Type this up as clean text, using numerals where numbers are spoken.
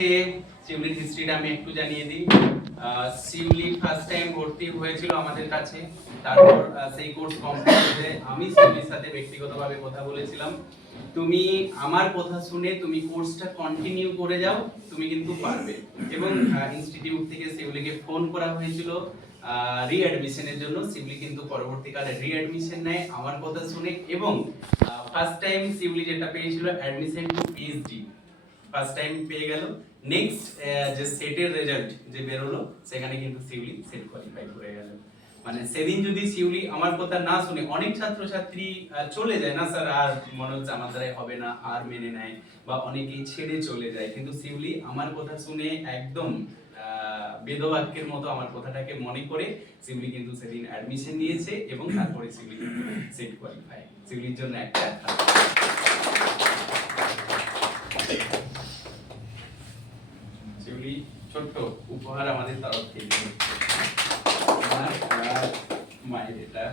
শিউলির হিস্ট্রিটা আমি একটু জানিয়ে দিই। শিউলি ফার্স্ট টাইম ভর্তি হয়েছিল আমাদের কাছে, তারপর সেই কোর্স কমপ্লিট হয়ে আমি শিউলির সাথে ব্যক্তিগতভাবে কথা বলেছিলাম, তুমি আমার কথা শুনে তুমি কোর্সটা কন্টিনিউ করে যাও, তুমি কিন্তু পারবে। এবং ইনস্টিটিউট থেকে শিউলিকে ফোন করা হয়েছিল রিঅ্যাডমিশনের জন্য। শিউলি কিন্তু পরবর্তীকালে রিঅ্যাডমিশন নেয় আমার কথা শুনে, এবং ফার্স্ট টাইম শিউলি যেটা পেয়েছিল admission two PhD first time পেয়ে গেল। নেক্সট যে সেটের রেজাল্ট যে বেরোলো সেখানে কিন্তু শিউলি সেট কোয়ালিফাই করে গেল। মানে সেদিন যদি শিউলি আমার কথা না শুনে, অনেক ছাত্রছাত্রী চলে যায় না স্যার, আর মনে হচ্ছে আমার দ্বারাই হবে না, আর মেনে নেয়, বা অনেকেই ছেড়ে চলে যায়, কিন্তু শিউলি আমার কথা শুনে একদম বেদবাক্যের মতো আমার কথাটাকে মনে করে শিউলি কিন্তু সেদিন অ্যাডমিশন নিয়েছে, এবং তারপরে শিউলি কিন্তু সেট কোয়ালিফাই। শিউলির জন্য একটা শিউলি ছোট্ট উপহার আমাদের তরফ থেকে, মায়ের এটা